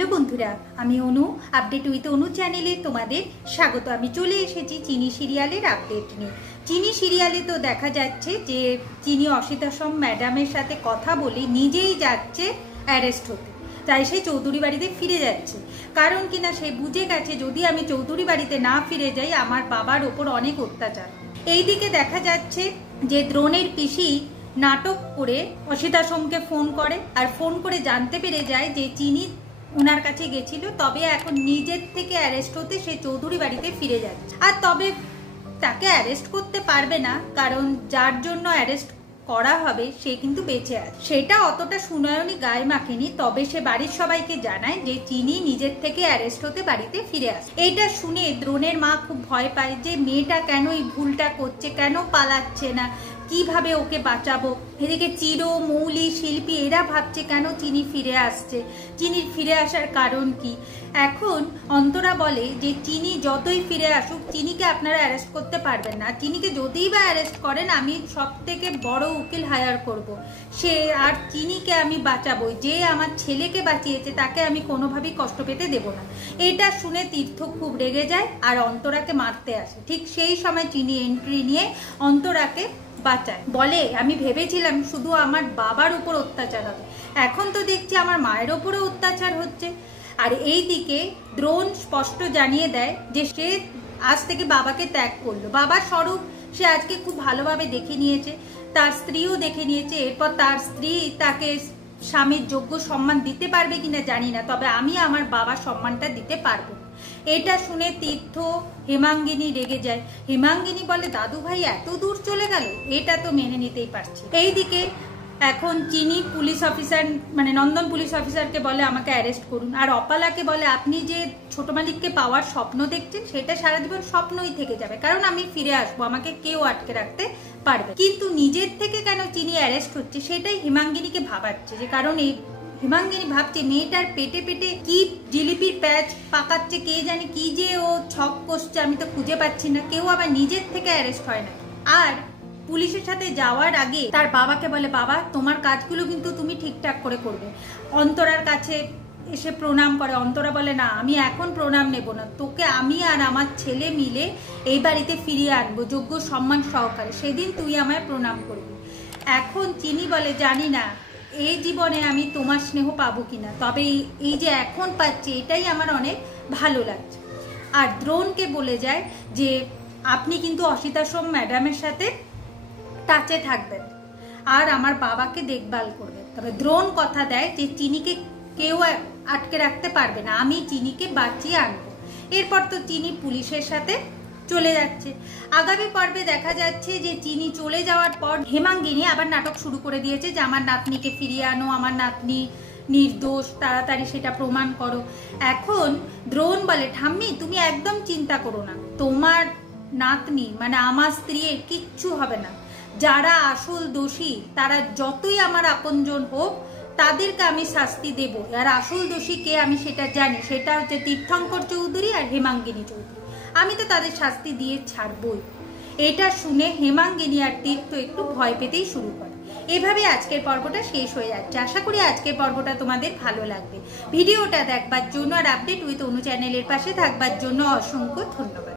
Hello বন্ধুরা, আমি অনু। Update with অনু চ্যানেলে তোমাদের স্বাগত। আমি চলে এসেছি চিনি সিরিয়ালের আপডেট নিয়ে। চিনি সিরিয়ালে তো দেখা যাচ্ছে যে চিনি অসিতা সোম ম্যাডামের সাথে কথা বলে নিজেই যাচ্ছে অ্যারেস্ট হতে, তাই সে চৌধুরী বাড়িতে ফিরে যাচ্ছে। কারণ কিনা সে বুঝে গেছে যদি আমি চৌধুরী বাড়িতে না ফিরে যাই আমার বাবার ওপর অনেক অত্যাচার। এইদিকে দেখা যাচ্ছে যে দ্রোণের পিসি নাটক করে অসিতা সোমকে ফোন করে, আর ফোন করে জানতে পেরে যায় যে চিনি ওনার কাছে গেছিল, তবে এখন নিজের থেকে অ্যারেস্ট হতে সে চৌধুরী বাড়িতে ফিরে যাচ্ছে। আর তবে তাকে অ্যারেস্ট করতে পারবে না, কারণ যার জন্য অ্যারেস্ট করা হবে সে কিন্তু বেঁচে আছে। সেটা অতটা সুনয়নী গায়ে মাখেনি, তবে সে বাড়ির সবাইকে জানায় যে চিনি নিজের থেকে অ্যারেস্ট হতে বাড়িতে ফিরে আসে। এইটা শুনে দ্রোণের মা খুব ভয় পায় যে মেয়েটা কেন এই ভুলটা করছে, কেন পালাচ্ছে না, কিভাবে ওকে বাঁচাবো। এদিকে চির, মৌলি, শিল্পী এরা ভাবছে কেন চিনি ফিরে আসছে, চিনির ফিরে আসার কারণ কি। এখন অন্তরা বলে যে চিনি যতই ফিরে আসুক চিনিকে আপনারা অ্যারেস্ট করতে পারবেন না। চিনিকে যদিই বা অ্যারেস্ট করেন আমি সব থেকে বড় উকিল হায়ার করব, সে আর চিনিকে আমি বাঁচাবো। যে আমার ছেলেকে বাঁচিয়েছে তাকে আমি কোনোভাবেই কষ্ট পেতে দেব না। এটা শুনে তীর্থ খুব রেগে যায় আর অন্তরাকে মারতে আসে। ঠিক সেই সময় চিনি এন্ট্রি নিয়ে অন্তরাকে বাঁচায়, বলে আমি ভেবেছিলাম শুধু আমার বাবার উপর অত্যাচার হবে, এখন তো দেখছি আমার মায়ের উপরও অত্যাচার হচ্ছে। আর এই দিকে দ্রোণ স্পষ্ট জানিয়ে দেয় যে সে আজ থেকে বাবাকে ত্যাগ করলো। বাবার স্বরূপ সে আজকে খুব ভালোভাবে দেখে নিয়েছে, তার স্ত্রীও দেখে নিয়েছে। এরপর তার স্ত্রী তাকে স্বামীর যোগ্য সম্মান দিতে পারবে কিনা জানি না, তবে আমি আমার বাবার সম্মানটা দিতে পারবো। এটা শুনে তীর্থ, হেমাঙ্গিনী রেগে যায়। হেমাঙ্গিনী বলে দাদু ভাই এত দূর চলে গেল, এটা তো মেনে নিতেই পারছি। এইদিকে এখন চিনি পুলিশ অফিসার মানে নন্দন পুলিশ অফিসারকে বলে আমাকে অ্যারেস্ট করুন, আর অপালাকে বলে আপনি যে ছোট মালিককে পাওয়ার স্বপ্ন দেখছেন সেটা সারা জীবন স্বপ্নই থেকে যাবে, কারণ আমি ফিরে আসবো, আমাকে কেউ আটকে রাখতে পারবে। কিন্তু নিজের থেকে কেন চিনি অ্যারেস্ট হচ্ছে সেটাই হেমাঙ্গিনীকে ভাবাচ্ছে, যে কারণ এই হেমাঙ্গিনী ভাবছে মেয়েটার পেটে পেটে কি জিলিপির প্যাচ পাকাচ্ছে, কে জানে কি যে ও ছক কষছে, আমি তো খুঁজে পাচ্ছি না। কেউ আবার নিজের থেকে অ্যারেস্ট হয় না। আর পুলিশের সাথে যাওয়ার আগে তার বাবাকে বলে বাবা তোমার কাজগুলো কিন্তু তুমি ঠিকঠাক করে করবে। অন্তরার কাছে এসে প্রণাম করে। অন্তরা বলে না আমি এখন প্রণাম নেব না, তোকে আমি আর আমার ছেলে মিলে এই বাড়িতে ফিরিয়ে আনবো যোগ্য সম্মান সহকারে, সেদিন তুই আমায় প্রণাম করবি। এখন চিনি বলে জানি না এই জীবনে আমি তোমার স্নেহ পাবো কিনা, তবে এই যে এখন পাচ্ছি এটাই আমার অনেক ভালো লাগছে। আর দ্রোণকে বলে যায় যে আপনি কিন্তু অসিতা সোম ম্যাডামের সাথে টাচে থাকবেন আর আমার বাবাকে দেখভাল করবেন। তবে দ্রোণ কথা দেয় যে চিনিকে কেউ আটকে রাখতে পারবে না, আমি চিনিকে বাঁচিয়ে আনবো। এরপর তো চিনি পুলিশের সাথে চলে যাচ্ছে। আগামী পর্বে দেখা যাচ্ছে যে চিনি চলে যাওয়ার পর হেমাঙ্গিনী আবার নাটক শুরু করে দিয়েছে যে আমার নাতনিকে ফিরিয়ে আনো, আমার নাতনি নির্দোষ, তাড়াতাড়ি সেটা প্রমাণ করো। এখন দ্রোণ বলে ঠাম্মি তুমি একদম চিন্তা করো না, তোমার নাতনি মানে আমার স্ত্রীর কিচ্ছু হবে না। যারা আসল দোষী তারা যতই আমার আপনজন হোক তাদেরকে আমি শাস্তি দেব। আর আসল দোষী কে আমি সেটা জানি, সেটা হচ্ছে তীর্থঙ্কর চৌধুরী আর হেমাঙ্গিনী চৌধুরী। আমি তো তাদের শাস্তি দিয়ে ছাড়বই। এটা শুনে হেমাঙ্গিনী আর তীর্থ একটু ভয় পেতেই শুরু করে। এভাবে আজকের পর্বটা শেষ হয়ে যাচ্ছে। আশা করি আজকের পর্বটা তোমাদের ভালো লাগবে। ভিডিওটা দেখবার জন্য আর আপডেট উইথ অনু চ্যানেলের পাশে থাকবার জন্য অসংখ্য ধন্যবাদ।